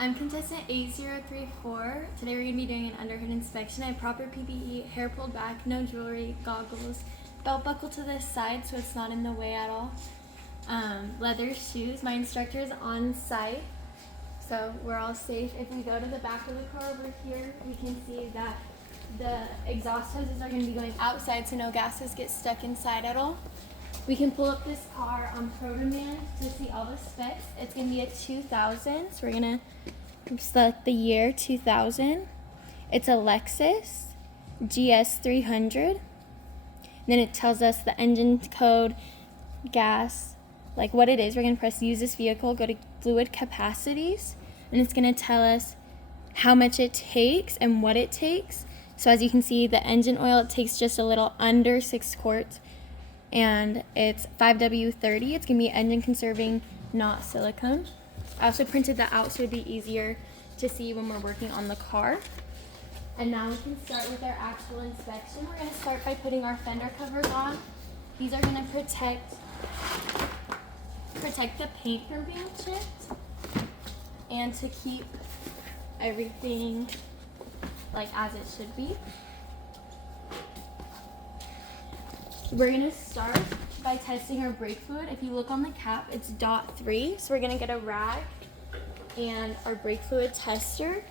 I'm contestant 8034. Today we're going to be doing an underhood inspection. I have proper PPE, hair pulled back, no jewelry, goggles, belt buckle to this side so it's not in the way at all, leather shoes. My instructor is on site, so we're all safe. If we go to the back of the car over here, we can see that the exhaust hoses are going to be going outside so no gases get stuck inside at all. We can pull up this car on ProDemand to see all the specs. It's going to be a 2000, so we're going to select the year 2000. It's a Lexus GS300. And then it tells us the engine code, gas, like what it is. We're going to press use this vehicle, go to fluid capacities, and it's going to tell us how much it takes and what it takes. So as you can see, the engine oil, it takes just a little under 6 quarts. And it's 5W30. It's gonna be engine conserving, not silicone. I also printed that out so it'd be easier to see when we're working on the car. And now we can start with our actual inspection. We're gonna start by putting our fender covers on. These are gonna protect the paint from being chipped and to keep everything like as it should be. We're gonna start by testing our brake fluid. If you look on the cap, it's .3. So we're gonna get a rag and our brake fluid tester.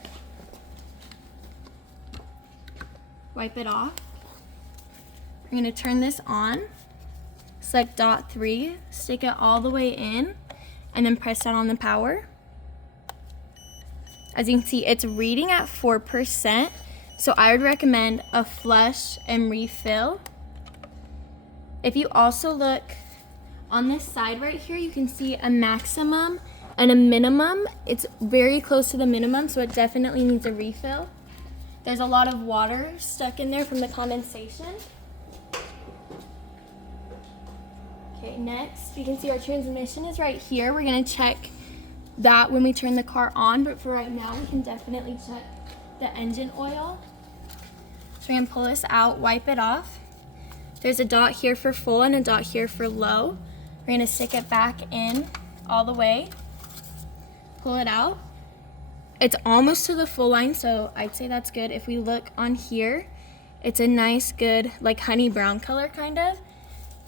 Wipe it off. We're gonna turn this on. Select .3, stick it all the way in, and then press down on the power. As you can see, it's reading at 4%. So I would recommend a flush and refill. If you also look on this side right here, you can see a maximum and a minimum. It's very close to the minimum, so it definitely needs a refill. There's a lot of water stuck in there from the condensation. Okay, next, you can see our transmission is right here. We're gonna check that when we turn the car on, but for right now, we can definitely check the engine oil. So we're gonna pull this out, wipe it off. There's a dot here for full and a dot here for low. We're gonna stick it back in all the way, pull it out. It's almost to the full line, so I'd say that's good. If we look on here, it's a nice, good, like honey brown color kind of,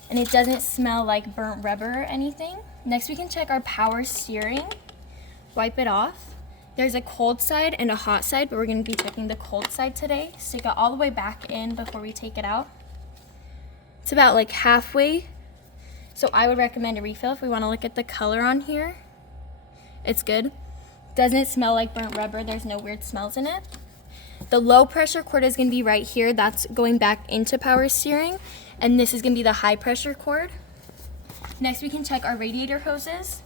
and it doesn't smell like burnt rubber or anything. Next, we can check our power steering, wipe it off. There's a cold side and a hot side, but we're gonna be checking the cold side today. Stick it all the way back in before we take it out. It's about like halfway, so I would recommend a refill. If we want to look at the color on here, it's good. Doesn't smell like burnt rubber. There's no weird smells in it. The low pressure cord is going to be right here. That's going back into power steering, and this is going to be the high pressure cord. Next, we can check our radiator hoses.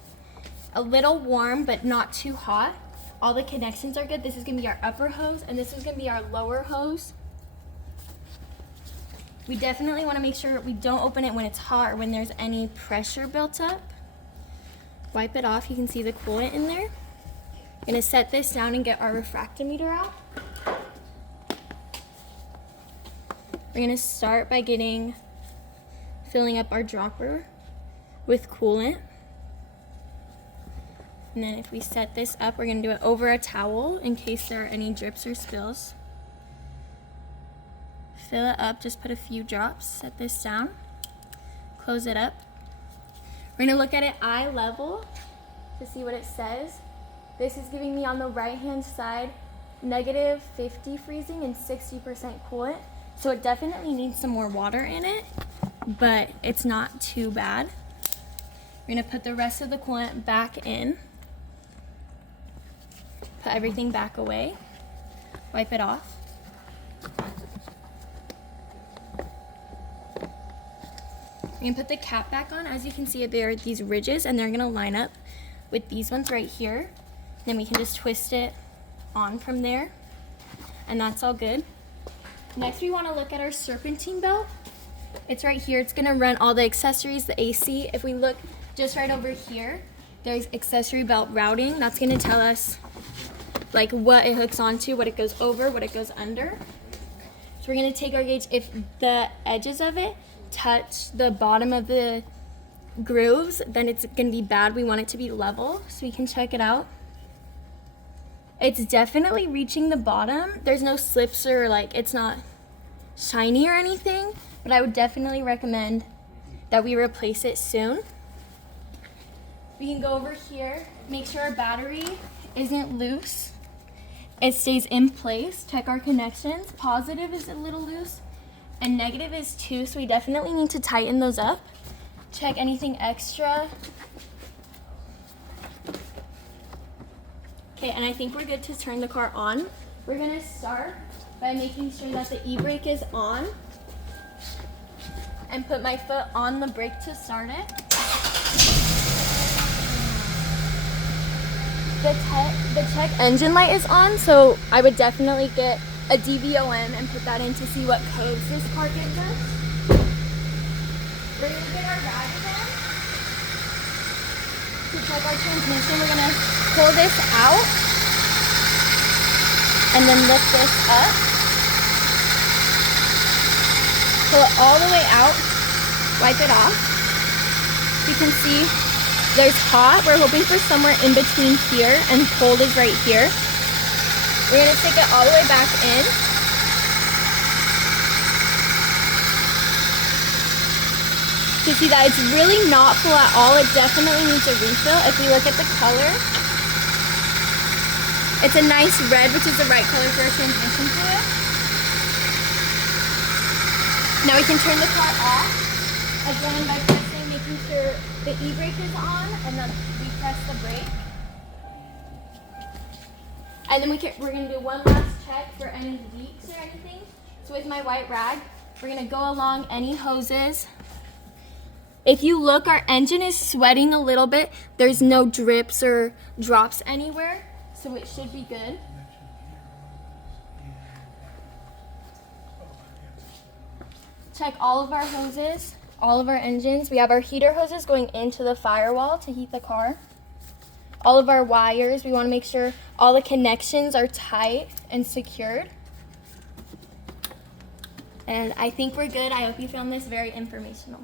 A little warm, but not too hot. All the connections are good. This is going to be our upper hose, and this is going to be our lower hose. We definitely want to make sure we don't open it when it's hot or when there's any pressure built up. Wipe it off. You can see the coolant in there. I'm going to set this down and get our refractometer out. We're going to start by filling up our dropper with coolant. And then if we set this up, we're going to do it over a towel in case there are any drips or spills. Fill it up, just put a few drops, set this down, close it up. We're gonna look at it eye level to see what it says. This is giving me on the right-hand side -50 freezing and 60% coolant. So it definitely needs some more water in it, but it's not too bad. We're gonna put the rest of the coolant back in, put everything back away, wipe it off. We're gonna put the cap back on. As you can see, there are these ridges and they're gonna line up with these ones right here. Then we can just twist it on from there, and that's all good. Next, we wanna look at our serpentine belt. It's right here. It's gonna run all the accessories, the AC. If we look just right over here, there's accessory belt routing. That's gonna tell us like what it hooks onto, what it goes over, what it goes under. So we're gonna take our gauge. If the edges of it touch the bottom of the grooves, then it's gonna be bad. We want it to be level, so we can check it out. It's definitely reaching the bottom. There's no slips or like it's not shiny or anything, but I would definitely recommend that we replace it soon. We can go over here, make sure our battery isn't loose. It stays in place. Check our connections. Positive is a little loose and negative is too, so we definitely need to tighten those up. Check anything extra. Okay, and I think we're good to turn the car on. We're gonna start by making sure that the e-brake is on and put my foot on the brake to start it. The check engine light is on, so I would definitely get a DVOM and put that in to see what codes this car gives us. We're gonna get our rag again to check our transmission. We're gonna pull this out and then lift this up. Pull it all the way out, wipe it off. You can see there's hot. We're hoping for somewhere in between here and cold is right here. We're gonna take it all the way back in. To see that it's really not full at all. It definitely needs a refill. If we look at the color, it's a nice red, which is the right color for our transmission fluid. Now we can turn the car off again by pressing, making sure the e-brake is on, and then we press the brake. And then we're gonna do one last check for any leaks or anything. So with my white rag, we're gonna go along any hoses. If you look, our engine is sweating a little bit. There's no drips or drops anywhere, so it should be good. Check all of our hoses, all of our engines. We have our heater hoses going into the firewall to heat the car. All of our wires, we want to make sure all the connections are tight and secured. And I think we're good. I hope you found this very informational.